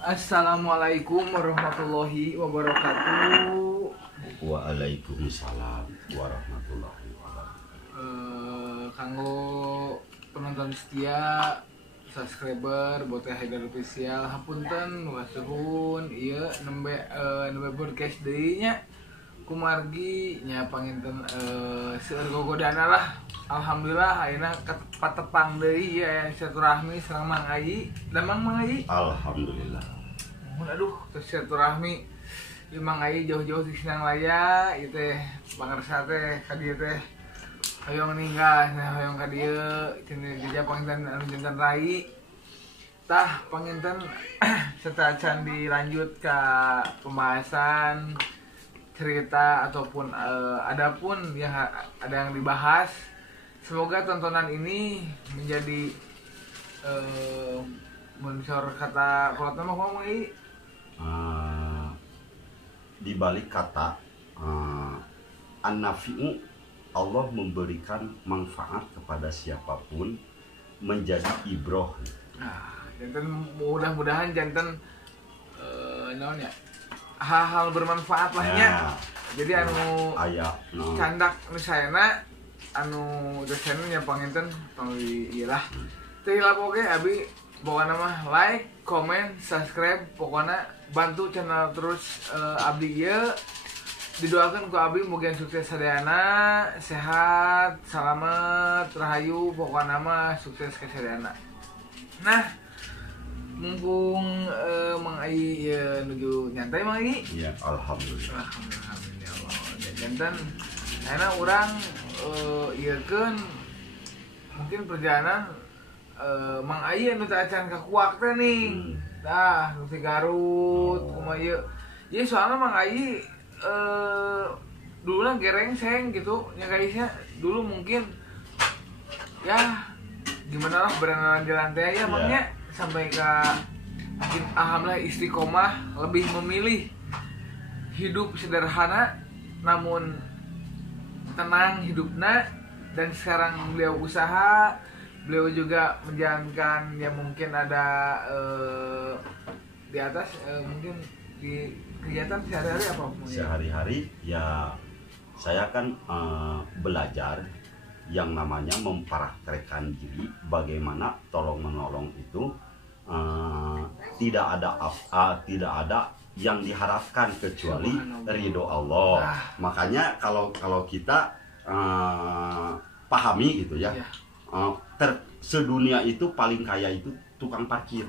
Assalamualaikum warahmatullahi wabarakatuh. Waalaikumsalam warahmatullahi wabarakatuh. Kanggo penonton setia, subscriber Boteh Haidar Official, hapunten wasuhun ieu nembe podcast deui nya kumargi nya panginten seueur gogodana lah. Alhamdulillah ayeuna patepang deui ya silaturahmi sareng Mang Ayi. Da Mang Ayi? Alhamdulillah. Aduh, terus silaturahmi di Mang Ayi jauh-jauh di Sinang Laya ieu teh pangarsa teh ka dieu teh hoyong ninggal, hoyong ka dieu cenah dijak panginten anu jantan rai. Tah panginten setacan dilanjut ka pembahasan cerita ataupun adapun yang ada yang dibahas. Semoga tontonan ini menjadi mensor kata kalau nama ngomong ini di balik kata an-nafi'u, Allah memberikan manfaat kepada siapapun, menjadi ibroh. Jantan mudah-mudahan jantan naon ya, hal-hal bermanfaat lahnya. Jadi anu candak misalnya anu dosennya panginten panggil iyalah teh lapoke abi pokoknya mah like, comment, subscribe, pokoknya bantu channel terus abdi ieu didoakeun ku abdi muga sukses sadayana, sehat, salamet, rahayu, pokoknya mah sukses ke sadayana. Nah, mumpung Mang Ayi nuju nyantai Mang Ayi. Ya, alhamdulillah. Alhamdulillah ya Allah. Jantan ayeuna urang ieun mungkin perjalanan Mang Ayi anu teh acan ka Kuak teh nih. Tah nu ti Garut kumaha ieu. Ieu soalna Mang Ayi dulunya gerengseng gitu nya guysnya. Dulu mungkin ya gimana lah berenang jalan teh ya Mangnya sampai ke mungkin alhamdulillah istiqomah, lebih memilih hidup sederhana namun tenang hidupnya. Dan sekarang beliau usaha, beliau juga menjalankan ya mungkin ada di atas mungkin di kegiatan sehari-hari apa? Sehari-hari ya saya kan belajar yang namanya mempraktekkan diri, bagaimana tolong menolong itu tidak ada yang diharapkan kecuali ridho Allah. Makanya kalau kita pahami gitu ya, sedunia itu paling kaya itu tukang parkir,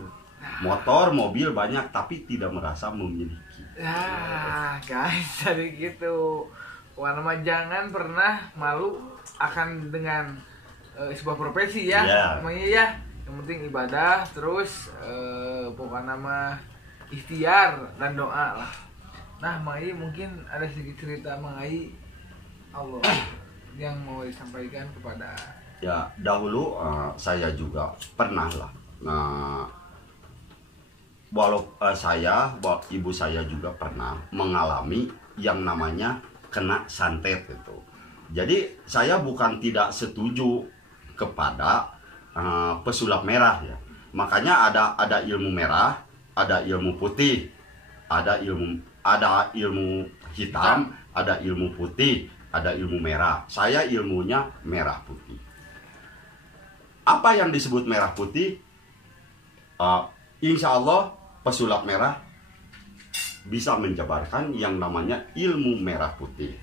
motor, mobil banyak tapi tidak merasa memiliki. Guys, jadi gitu. Warna jangan pernah malu akan dengan sebuah profesi ya. Namanya ya. Yang penting ibadah terus pokoknya mah ikhtiar dan doa lah. Nah, Mang Ayi mungkin ada sedikit cerita Mang Ayi Allah yang mau disampaikan kepada. Ya, dahulu saya juga pernah lah. Ibu saya juga pernah mengalami yang namanya kena santet itu. Jadi saya bukan tidak setuju kepada pesulap merah ya. Makanya ada ilmu merah, ada ilmu putih, ada ilmu hitam, ada ilmu putih, ada ilmu merah. Saya ilmunya merah putih. Apa yang disebut merah putih? Insya Allah pesulap merah bisa menjabarkan yang namanya ilmu merah putih.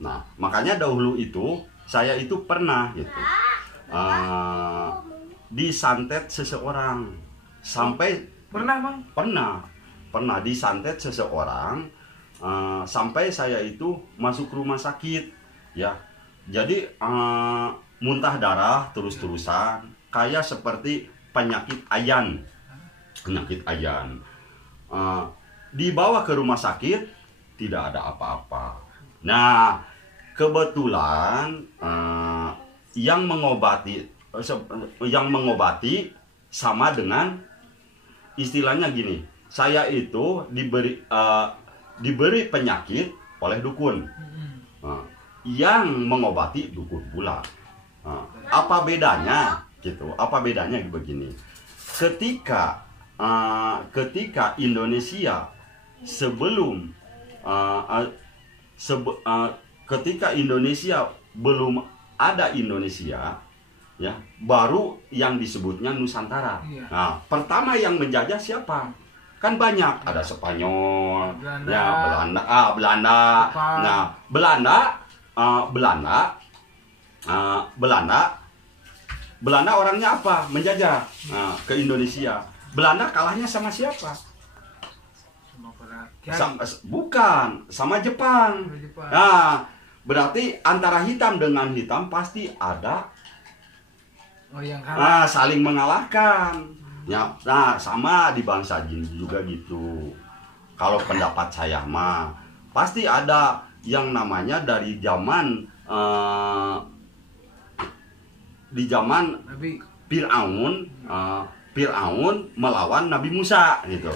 Nah, makanya dahulu itu saya itu pernah gitu disantet seseorang sampai pernah disantet seseorang sampai saya itu masuk rumah sakit ya. Jadi muntah darah terus-terusan kayak seperti penyakit ayan. Dibawa ke rumah sakit tidak ada apa-apa. Nah, kebetulan yang mengobati sama dengan istilahnya gini. Saya itu diberi penyakit oleh dukun. Yang mengobati dukun pula. Apa bedanya gitu? Apa bedanya begini? Ketika ketika Indonesia sebelum ketika Indonesia belum ada Indonesia, ya, baru yang disebutnya Nusantara. Iya. Nah, pertama yang menjajah siapa? Kan banyak, ada Spanyol, Belanda, ya, Belanda. Jepang. Nah, Belanda orangnya apa? Menjajah ke Indonesia. Belanda kalahnya sama siapa? Bukan, sama Jepang. Nah, berarti antara hitam dengan hitam pasti ada saling mengalahkan. Ya, nah sama di bangsa jin juga gitu. Kalau pendapat saya mah pasti ada yang namanya dari zaman di zaman Fir'aun melawan Nabi Musa gitu.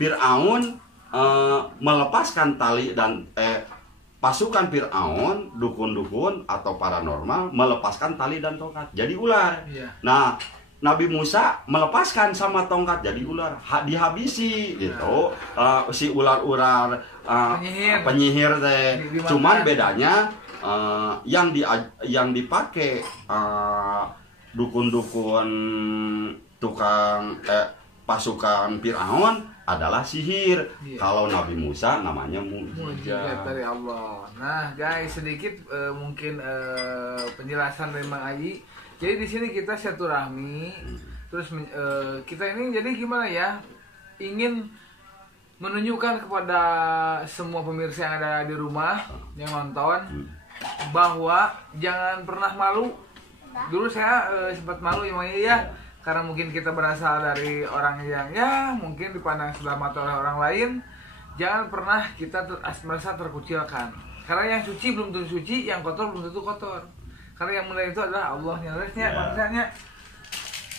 Fir'aun melepaskan tali dan pasukan Fir'aun, dukun-dukun atau paranormal melepaskan tali dan tongkat jadi ular. Iya. Nah, Nabi Musa melepaskan sama tongkat jadi ular, dihabisi gitu. Si ular-ular penyihir teh. Cuman bedanya yang dipakai dukun-dukun tukang pasukan Fir'aun adalah sihir. Iya. Kalau Nabi Musa namanya mukjizat dari Allah. Nah, guys, sedikit mungkin penjelasan dari Mang Ayi. Jadi di sini kita silaturahmi, terus kita ini jadi gimana ya? Ingin menunjukkan kepada semua pemirsa yang ada di rumah yang nonton bahwa jangan pernah malu. Dulu saya sempat malu ya. Karena mungkin kita berasal dari orang yang ya mungkin dipandang sebelah mata oleh orang lain. Jangan pernah kita merasa terkucilkan. Karena yang suci belum tentu suci, yang kotor belum tentu kotor. Karena yang mulia itu adalah Allahnya, manusianya.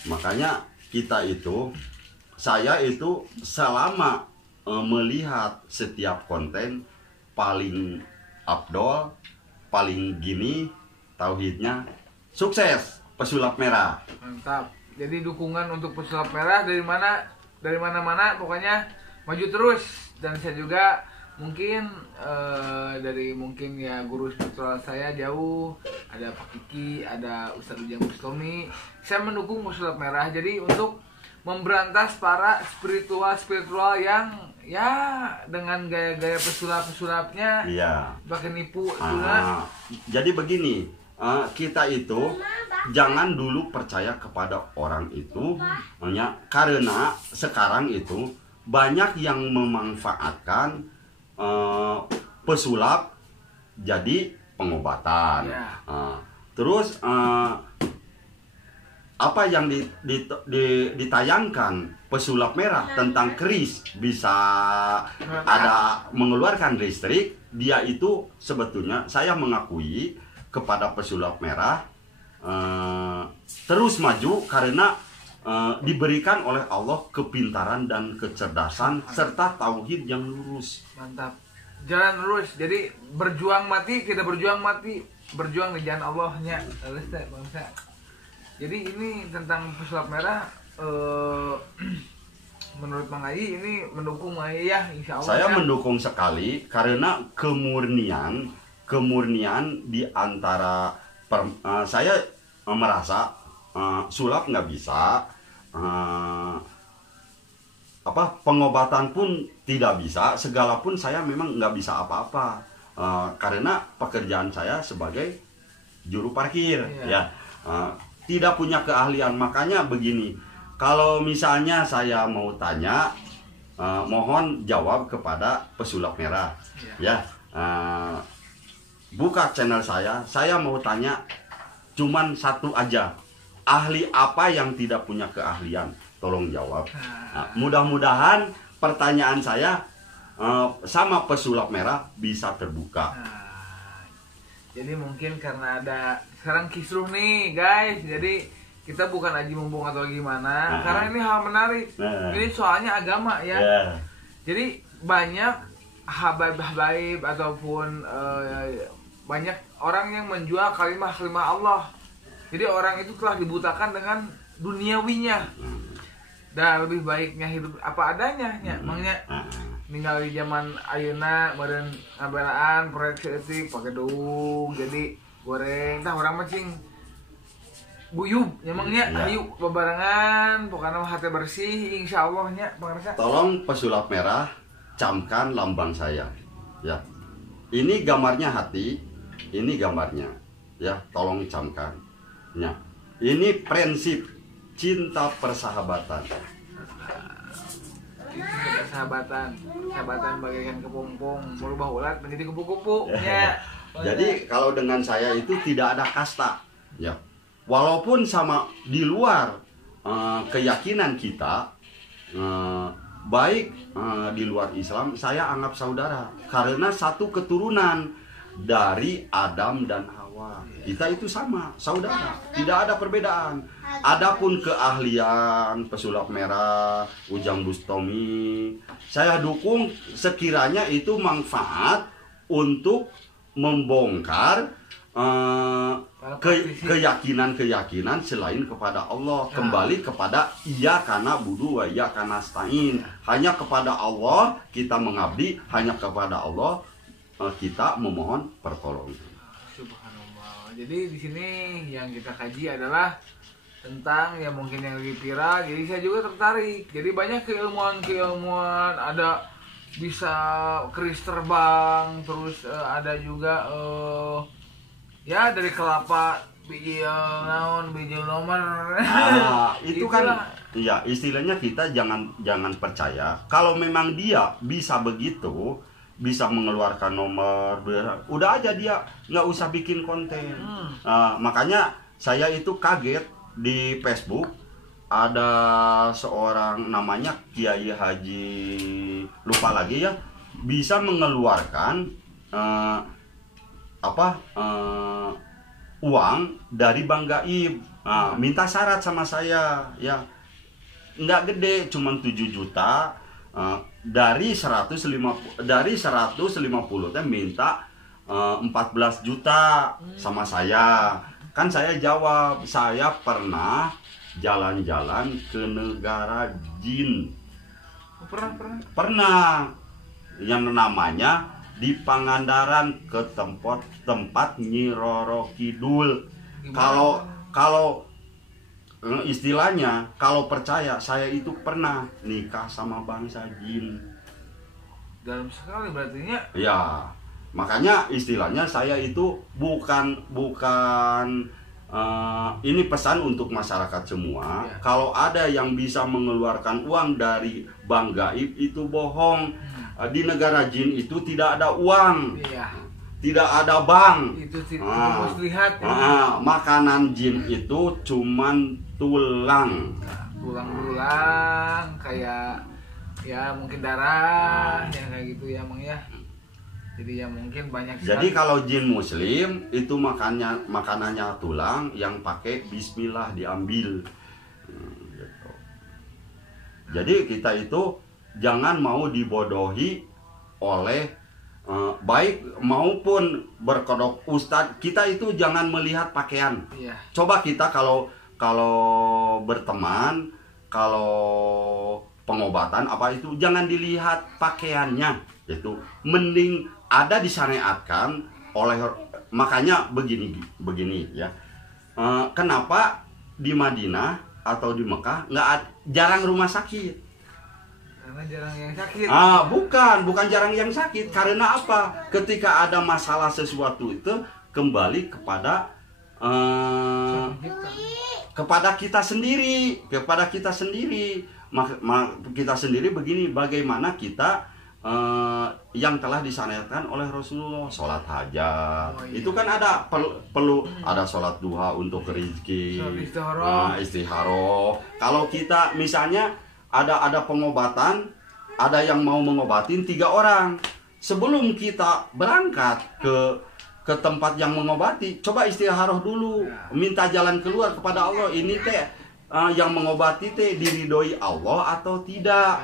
Makanya saya itu selama melihat setiap konten paling afdol, paling gini tauhidnya sukses pesulap merah. Mantap. Jadi dukungan untuk pesulap merah dari mana-mana pokoknya maju terus. Dan saya juga mungkin dari mungkin ya guru spiritual saya jauh, ada Pak Kiki, ada Ustadz Ujang Bustomi, saya mendukung pesulap merah. Jadi untuk memberantas para spiritual yang ya dengan gaya-gaya pesulapnya, iya, pakai nipu juga. Jadi begini, kita itu jangan dulu percaya kepada orang itu, karena sekarang itu banyak yang memanfaatkan pesulap jadi pengobatan. Terus apa yang ditayangkan pesulap merah tentang keris bisa ada mengeluarkan listrik, dia itu sebetulnya saya mengakui kepada pesulap merah terus maju karena diberikan oleh Allah kepintaran dan kecerdasan serta tauhid yang lurus. Mantap. Jalan lurus. Jadi berjuang mati, kita berjuang mati, berjuang di jalan Allahnya. Bangsa. Jadi ini tentang pesulap merah. Menurut Mang Ayi ini mendukung Mang Ayi ya, insya Allah. Saya mendukung sekali karena kemurnian di antara saya merasa sulap nggak bisa, pengobatan pun tidak bisa, segala pun saya memang nggak bisa apa-apa karena pekerjaan saya sebagai juru parkir, ya, tidak punya keahlian. Makanya begini, kalau misalnya saya mau tanya, mohon jawab kepada pesulap merah, ya. Buka channel saya mau tanya cuman satu aja, ahli apa yang tidak punya keahlian, tolong jawab. Nah, mudah-mudahan pertanyaan saya sama pesulap merah bisa terbuka. Jadi mungkin karena ada sekarang kisruh nih guys, jadi kita bukan aji mumpung atau gimana, karena ini hal menarik. Ini soalnya agama ya. Jadi banyak habaib-habaib ataupun banyak orang yang menjual kalimat-kalimat Allah. Jadi orang itu telah dibutakan dengan duniawinya. dan lebih baiknya hidup apa adanya nya emangnya ninggal di zaman ayeuna meureun ngabelaan proyek seutik pake deung jadi goreng tah urang mah cing buyub emangnya ayu bebarengan pokoknya hati bersih insyaallah nya pangarsa. Tolong pesulap merah camkan lambang saya ya. Ini gambarnya hati, ini gambarnya ya, tolong camkan ya. Ini prinsip cinta persahabatan. Sahabatan bagaikan kepompong merubah ulat menjadi kupu-kupu ya. Jadi kalau dengan saya itu tidak ada kasta ya. Walaupun sama di luar keyakinan kita baik di luar Islam saya anggap saudara karena satu keturunan dari Adam dan Hawa. Kita itu sama, saudara. Tidak ada perbedaan. Adapun keahlian pesulap merah, Ujang Bustami, saya dukung sekiranya itu manfaat untuk membongkar keyakinan selain kepada Allah, kembali kepada iya kana budu wa iya kana stain. Hanya kepada Allah kita mengabdi, hanya kepada Allah kita memohon pertolongan. Subhanallah. Jadi di sini yang kita kaji adalah tentang ya mungkin yang lebih viral. Jadi saya juga tertarik. Jadi banyak keilmuan, ada bisa keris terbang, terus ada juga ya dari kelapa biji nomor. Itu kan ya istilahnya kita jangan percaya. Kalau memang dia bisa begitu, bisa mengeluarkan nomor, udah aja dia nggak usah bikin konten. Makanya saya itu kaget di Facebook ada seorang namanya Kiai Haji lupa lagi ya, bisa mengeluarkan uang dari bank gaib, minta syarat sama saya ya, nggak gede, cuma 7 juta. Dari 150 teh minta 14 juta sama saya. Kan saya jawab, saya pernah jalan-jalan ke negara jin. Pernah. Yang namanya di Pangandaran ke tempat Nyi Roro Kidul. Kalau istilahnya, kalau percaya, saya itu pernah nikah sama bangsa jin. Dalam sekali berarti nya. Ya, makanya istilahnya saya itu bukan ini pesan untuk masyarakat semua. Ya. Kalau ada yang bisa mengeluarkan uang dari bank gaib itu bohong. Di negara jin itu tidak ada uang. Iya. Tidak ada bank. Itu harus lihat. Makanan jin itu cuman tulang kayak ya mungkin darah yang kayak gitu ya Mang ya. Jadi ya mungkin banyak sekali. Jadi kalau jin muslim itu makanannya tulang yang pakai bismillah diambil gitu. Jadi kita itu jangan mau dibodohi oleh baik maupun berkodok ustadz. Kita itu jangan melihat pakaian. Iya. Coba kita kalau berteman, kalau pengobatan apa itu jangan dilihat pakaiannya, itu mending ada disyariatkan oleh, makanya begini ya. Kenapa di Madinah atau di Mekah jarang rumah sakit? Karena jarang yang sakit. Bukan jarang yang sakit. Karena apa? Ketika ada masalah sesuatu itu kembali kepada kita sendiri, kita sendiri begini, bagaimana kita yang telah disyariatkan oleh Rasulullah, sholat hajat, itu kan ada perlu ada sholat duha untuk rezeki, istikharah. Kalau kita misalnya ada pengobatan, ada yang mau mengobatin 3 orang, sebelum kita berangkat ke tempat yang mengobati, coba istikharah dulu, minta jalan keluar kepada Allah. Ini yang mengobati diridhoi Allah atau tidak.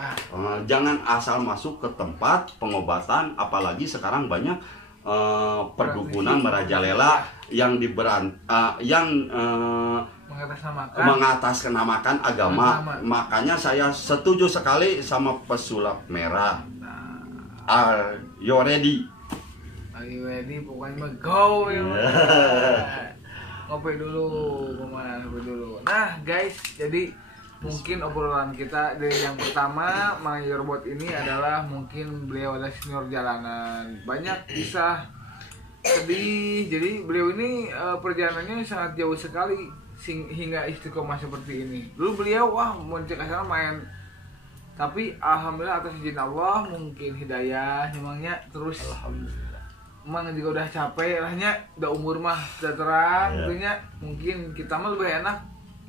Jangan asal masuk ke tempat pengobatan, apalagi sekarang banyak mengatasnamakan agama. Makanya saya setuju sekali sama pesulap merah. Are you ready? Are you ready? Pokoknya mah go ya. Ngopi dulu, ngopi dulu. Nah guys, jadi mungkin obrolan kita dari yang pertama Mang Yorbot ini adalah mungkin beliau adalah senior jalanan, banyak kisah sedih. Jadi beliau ini perjalanannya sangat jauh sekali hingga istiqomah seperti ini. Dulu beliau mau cek asal main, tapi alhamdulillah atas izin Allah mungkin hidayah memangnya terus. Alhamdulillah. Emang juga udah capek lahnya, udah umur mah sudah terang, tentunya mungkin kita mah lebih enak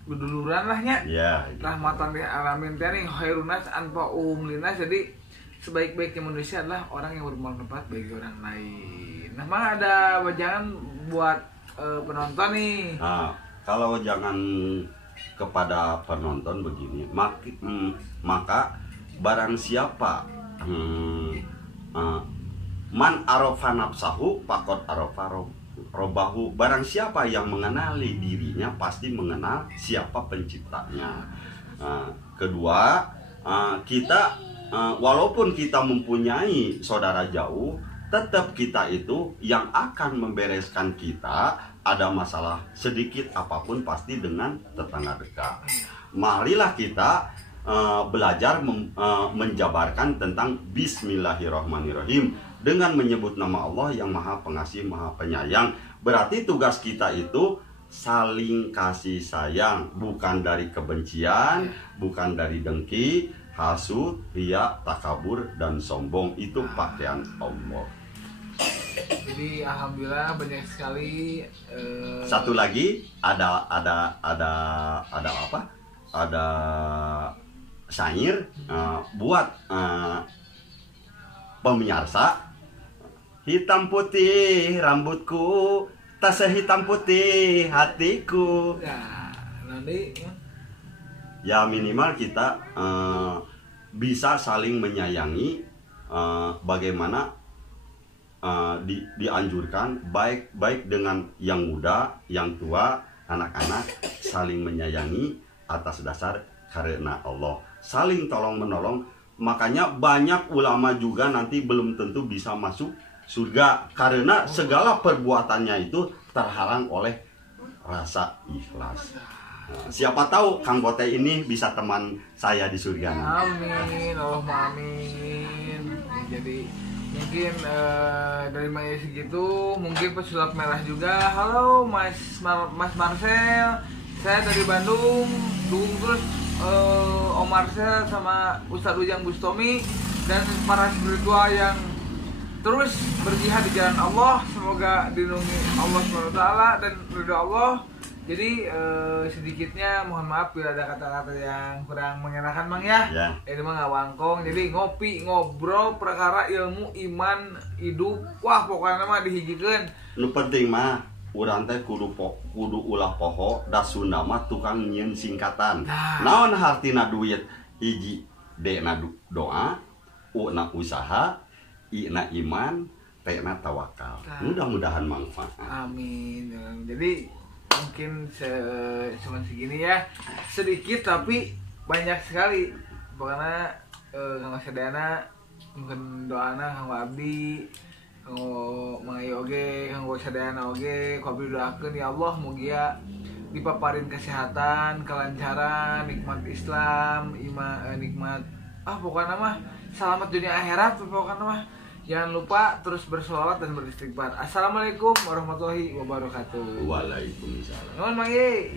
berduluran lahnya. Rahmatan lil alamin teh khairunas anfa'uhum linnas. Jadi sebaik-baiknya manusia adalah orang yang bermanfaat bagi orang lain. Nah, mah ada wajangan buat penonton nih. Nah, kalau jangan kepada penonton begini, maka barang siapa man arafa nafsahu faqad arafa robahu. Barang siapa yang mengenali dirinya pasti mengenal siapa penciptanya. Kedua, kita walaupun kita mempunyai saudara jauh, tetap kita itu yang akan membereskan kita ada masalah sedikit apapun pasti dengan tetangga dekat. Marilah kita belajar menjabarkan tentang Bismillahirrahmanirrahim dengan menyebut nama Allah yang Maha Pengasih, Maha Penyayang. Berarti tugas kita itu saling kasih sayang, bukan dari kebencian, bukan dari dengki, hasud, riya, takabur, dan sombong. Itu pakaian Allah. Jadi alhamdulillah banyak sekali. Satu lagi ada apa? Ada syair buat pemirsa. Hitam putih rambutku, tak sehitam putih hatiku. Ya minimal kita bisa saling menyayangi. Bagaimana dianjurkan baik dengan yang muda, yang tua, anak-anak saling menyayangi atas dasar karena Allah, saling tolong menolong. Makanya banyak ulama juga nanti belum tentu bisa masuk surga karena segala perbuatannya itu terhalang oleh rasa ikhlas. Siapa tahu Kang Bote ini bisa teman saya di surga. Amin, Allahumma amin. Jadi mungkin dari Maya segitu, mungkin pesulap merah juga. Halo Mas Marcel, saya dari Bandung, dukung terus Om Marcel sama Ustadz Ujang Bustomi dan para spiritual yang terus berjihad di jalan Allah. Semoga dilindungi Allah SWT dan ridho Allah. Jadi sedikitnya mohon maaf bila ada kata-kata yang kurang mengenakan Mang ya. Ini mah nggak wangkong. Jadi ngopi ngobrol perkara ilmu iman hidup. Wah pokoknya mah dihijikeun. Nu penting mah urang teh kudu ulah poho da Sunda mah tukang nyieun singkatan. Naon hartina duit? Hiji D na doa, U na usaha, I na iman, T na tawakal. Mudah-mudahan manfaat. Amin. Jadi mungkin cuma segini ya, sedikit tapi banyak sekali. Pokoknya Kang Sedana mungkin doana Kang Abdi, Kang Mangai oge, Kang Sedana oge, Abdi doakeun ya Allah mugia dipaparin kesehatan, kelancaran, nikmat Islam, nikmat pokoknya mah selamat dunia akhirat. Pokoknya mah jangan lupa terus bersolawat dan beristighfar. Assalamualaikum warahmatullahi wabarakatuh. Waalaikumsalam. Nuhun Mang Ye.